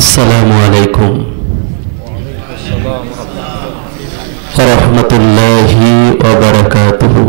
আসসালামু আলাইকুম ওয়া রাহমাতুল্লাহি ওয়া বারাকাতুহু।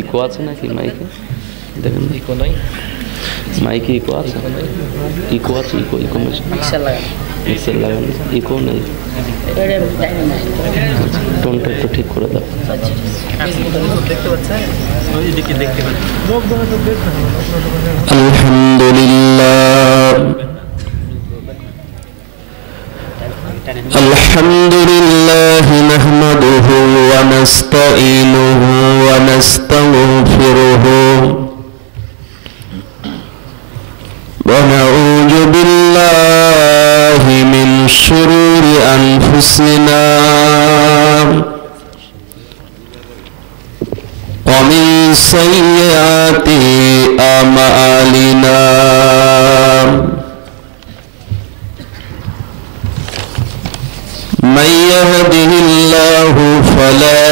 ইকো আছে নাকি মাইকে? দেখেন ইকো নাই, মাইকে ইকো আছে? ইকো আছে, ইকো ইকো মিক্সার লাগানো, ইকো নেই। টোনটা একটু ঠিক করে দাও। আলহামদুলিল্লাহ আলহামদুলিল্লাহি নাহমাদুহু ওয়া নাস্তাঈনুহু ওয়া নাস্তাগফিরুহু ওয়া নাউযু বিল্লাহি মিন শুরুরি আনফুসিনা ওয়া মিন সাইয়্যাতি আমালিনা। من يهده الله فلا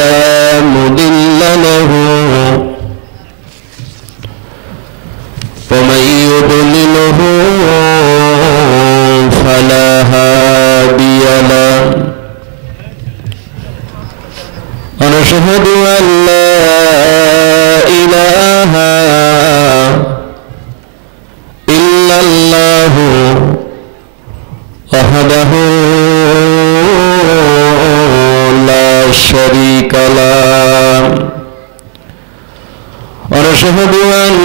مضل له ومن يضلله فلا هادي له ونشهد أن لا إله إلا الله وحده شريك له ونشهد أن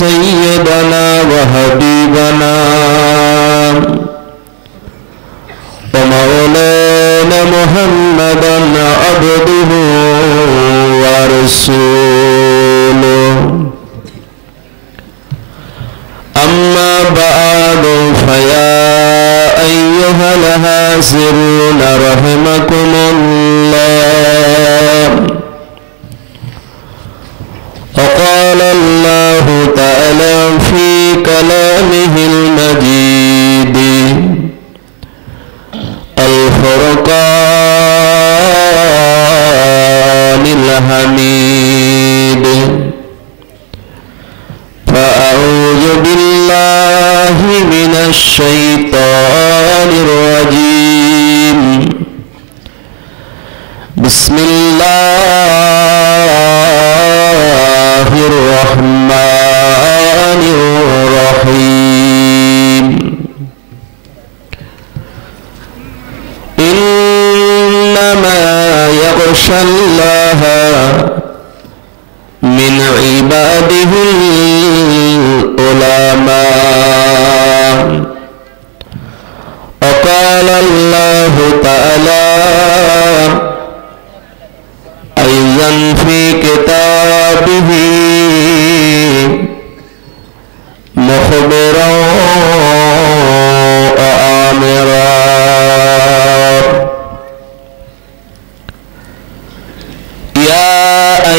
سيدنا وحبيبنا ومولانا محمدا عبده ورسوله. أما بعد فيا أيها الحاضرون رحمكم الله. وقال الله تعالى في كلامه المجيد الفرقان الحميد: فأعوذ بالله من الشيطان الرجيم. بسم الله الرحمن الرحيم. إنما يخشى الله من عباده العلماء. وقال الله تعالى أيضا في كتابه مخبرا وآمرا: يا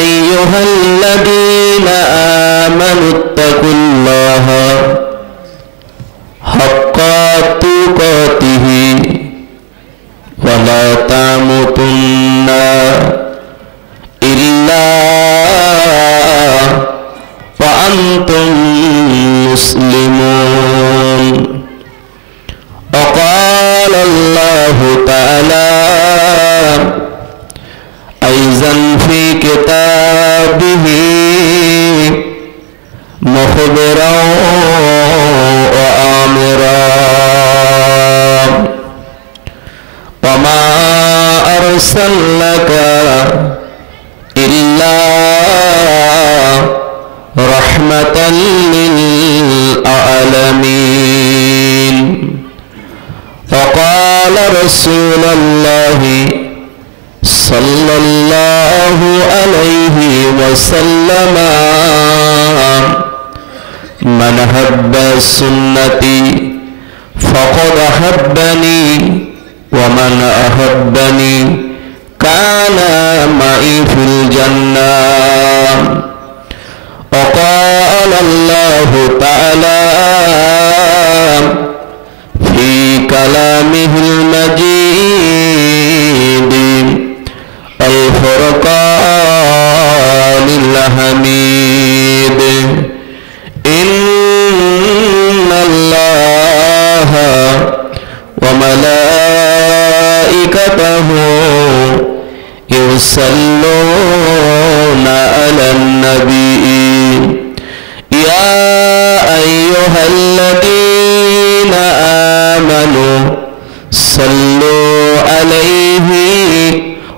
أيها الذين آمنوا اتقوا الله حق تقاته ولا تموتن إلا وأنتم مسلمون. وقال الله تعالى أيضا في كتابه مخبرا وآمرا: وما أرسلناك إلا رحمة للعالمين. وقال رسول الله صلى الله عليه وسلم: من حب سنتي فقد حبني ومن أحبني كان معي في الجنة. وقال الله تعالى في كلامه المجيد الفرقان الحميد: إن يصلون على النبي يا أيها الذين آمنوا صلوا عليه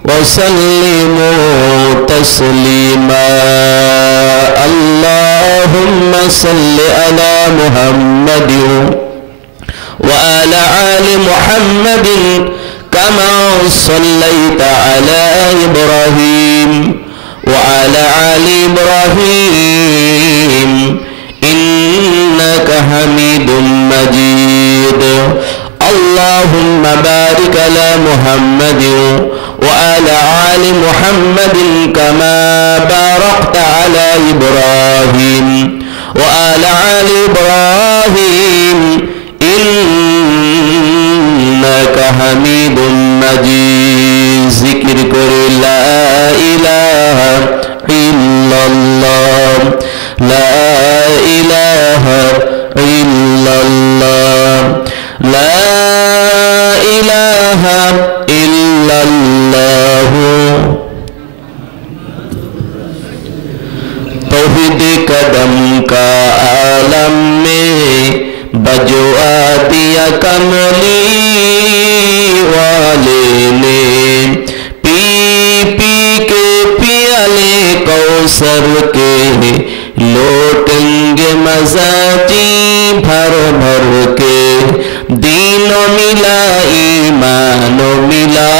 وسلموا تسليما اللهم صل على محمد وعلى آل محمد كما صليت على إبراهيم وعلى آل إبراهيم إنك حميد مجيد اللهم بارك على محمد وعلى آل محمد كما باركت على إبراهيم وعلى آل إبراهيم إنك حميد مجيد ذكر لا إله إلا الله لا إله إلا الله لا إله إلا الله तौहीद कदम का आलम में बजवा दिया कमली वाले ने पी पी के पियाले कौसर के लौटेंगे मजाजी भर भर के दीनों मिला ईमानों मिला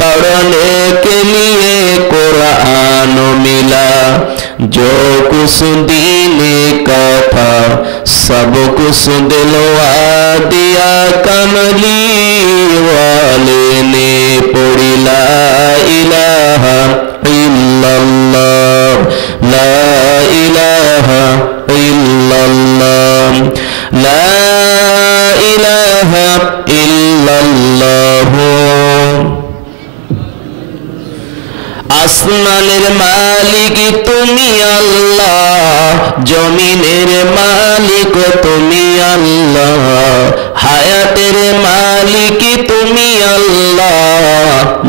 पढ़ने के लिए कुरान मिला जो कुछ दीने का था सब कुछ दिलवा दिया कमली वाले ने पढ़ी ला इलाहा इल्लल्लाह ला इलाहा इल्लल्लाह ला इलाहा इल्लल्लाह আসমানের মালিক তুমি আল্লাহ জমিনের মালিক তুমি আল্লাহ হায়াতের মালিক তুমি আল্লাহ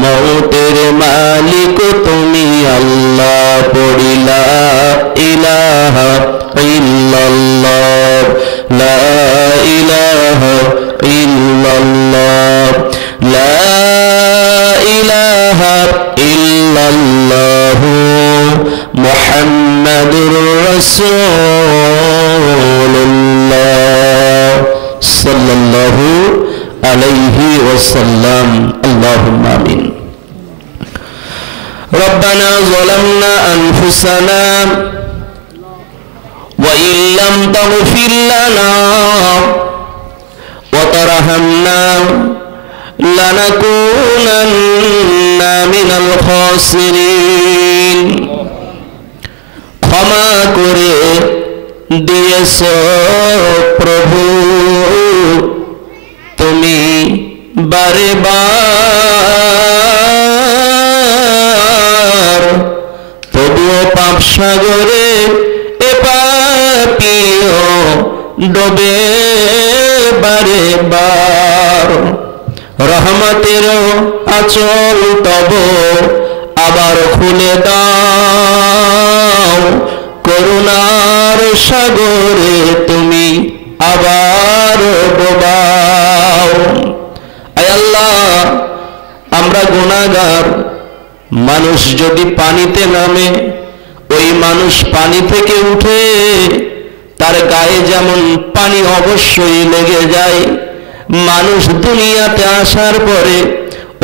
মউতের মালিক তুমি আল্লাহ পড়ি লা ইলাহা ইল্লাল্লাহ লা ইলাহা ইল্লাল্লাহ লা ইলাহা ইল্লাল্লাহু মুহাম্মাদুর রাসূলুল্লাহ সাল্লাল্লাহু আলাইহি ওয়াসাল্লাম আল্লাহুম্মা আমিন রব্বানা যালামনা আনফুসানা ওয়া ইল্লাম তাগফির লানা ওয়া তারহামনা লানাকুনান্না মিনাল খাসিরিন ক্ষমা করে দিয়েছো প্রভু তুমি বারে বার তবুও পাপ সাগরে এ পাপীও ডোবে বারে বার রহমতের আঁচল তব আবার খুলে দাও করুণার সাগরে তুমি আবার ডোবাও আয় আল্লাহ আমরা গুনাহগার মানুষ যদি পানিতে নামে ওই মানুষ পানি থেকে উঠে তার গায়ে যেমন পানি অবশ্যই লেগে যায় মানুষ দুনিয়াতে আসার পরে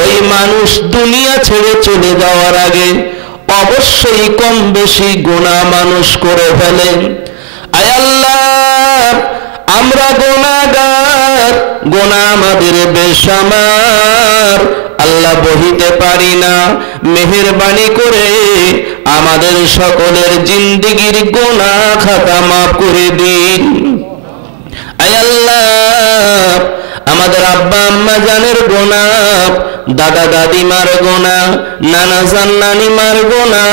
ওই মানুষ দুনিয়া ছেড়ে চলে যাওয়ার আগে অবশ্যই কম বেশি গুনাহ মানুষ করে ফেলে আয় আল্লাহ আমরা গুনাহগার গুনাহ আমাদের বেশামার আল্লাহ বহিতে পারি না মেহেরবানি করে আমাদের সকলের জিন্দেগীর গুনাহ খাতা মাফ করে দিন আয় আল্লাহ আমাদের আব্বা আম্মা জানের গুনাহ, দাদা দাদিমার গুনাহ, নানা জান নানিমার গুনাহ,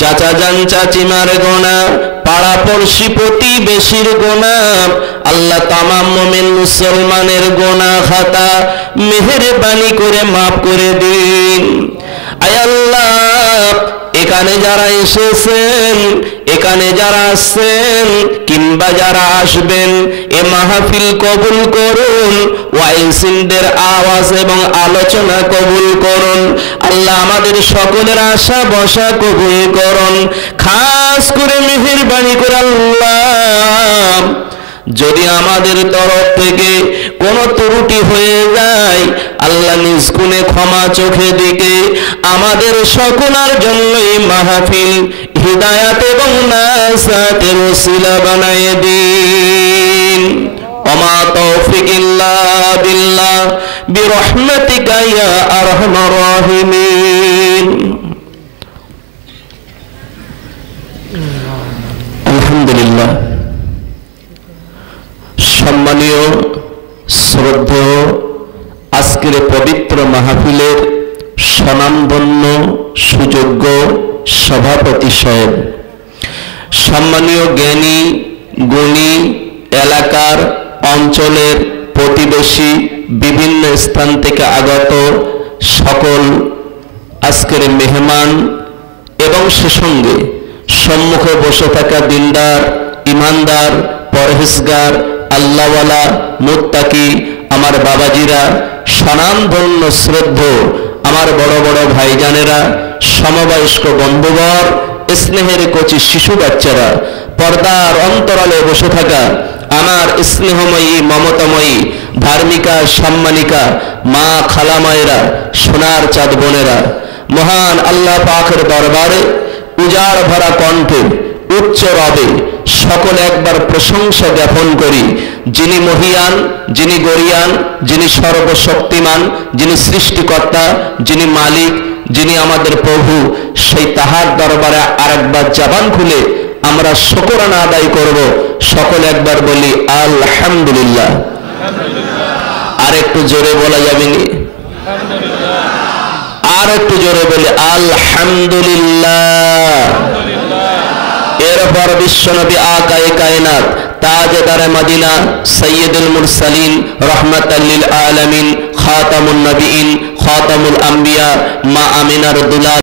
চাচা জান চাচিমার গুনাহ, পাড়া পড়শি প্রতিবেশীর গুনাহ, আল্লাহ তামাম মুমিন মুসলমানের গুনাহ খাতা মেহেরবানি করে মাফ করে দিন। আয় আল্লাহ, এখানে যারা এসেছেন, এখানে যারা আসছেন কিংবা যারা আসবেন, এ মাহফিল কবুল করুন, ওয়াইসিনদের আওয়াজ এবং আলোচনা কবুল করুন। আল্লাহ আমাদের সকলের আশা বসা কবুল করুন। খাস করে মেহেরবানি করে আল্লাহ, যদি আমাদের তরফ থেকে কোনো ত্রুটি হয়ে যায়, আল্লাহ নিজ গুণে ক্ষমা চোখে দিকে আমাদের সকলের জন্য এই মাহফিল হিদায়াত এবং নাসাতের ওসিলা বানায়ে দিন। ওমা তৌফিক ইল্লা বিল্লাহ বিরহমাতিকা ইয়া আরহামার রাহিমিন। আলহামদুলিল্লাহ। সম্মানীয় শ্রদ্ধেয় আজকের পবিত্র মাহফিলের স্বনামধন্য সুযোগ্য সভাপতি সাহেব, সম্মানীয় জ্ঞানী গুণী এলাকার অঞ্চলের প্রতিবেশী বিভিন্ন স্থান থেকে আগত সকল আজকের মেহমান এবং সে সঙ্গে সম্মুখে বসে থাকা দিনদার ইমানদার পরহেজগার আল্লাহওয়ালা মুত্তাকি আমার বাবাজিরা, স্বনামধন্য শ্রদ্ধ আমার বড় বড় ভাইজানেরা, সমবয়স্ক বন্ধুবর, স্নেহের কচি শিশু বাচ্চারা, পর্দার অন্তরালে বসে থাকা আমার স্নেহময়ী মমতাময়ী ধার্মিকা সম্মানিকা মা খালামায়েরা, সোনার চাঁদ বোনেরা, মহান আল্লাহ পাকের দরবারে উজাড় ভরা কণ্ঠে উচ্চ রবে সকলে একবার প্রশংসা জ্ঞাপন করি, যিনি মহিয়ান, যিনি গরিয়ান, যিনি সর্বশক্তিমান, যিনি সৃষ্টিকর্তা, যিনি মালিক, যিনি আমাদের প্রভু, সেই তাহার দরবারে আরেকবার জবান খুলে আমরা শুকরানা আদায় করব। সকলে একবার বলি আলহামদুলিল্লাহ। আর একটু জোরে বলা যাবে নি? আর একটু জোরে বলি আলহামদুলিল্লাহ। এরপর বিশ্বনবী আকায়ে কায়নাত তাজদারে মদিনা সৈয়দুল মুরসালিন রহমাতাল লিল আলামিন খাতামুন নবিয়িন খাতামুল আম্বিয়া মা আমিনার দুলাল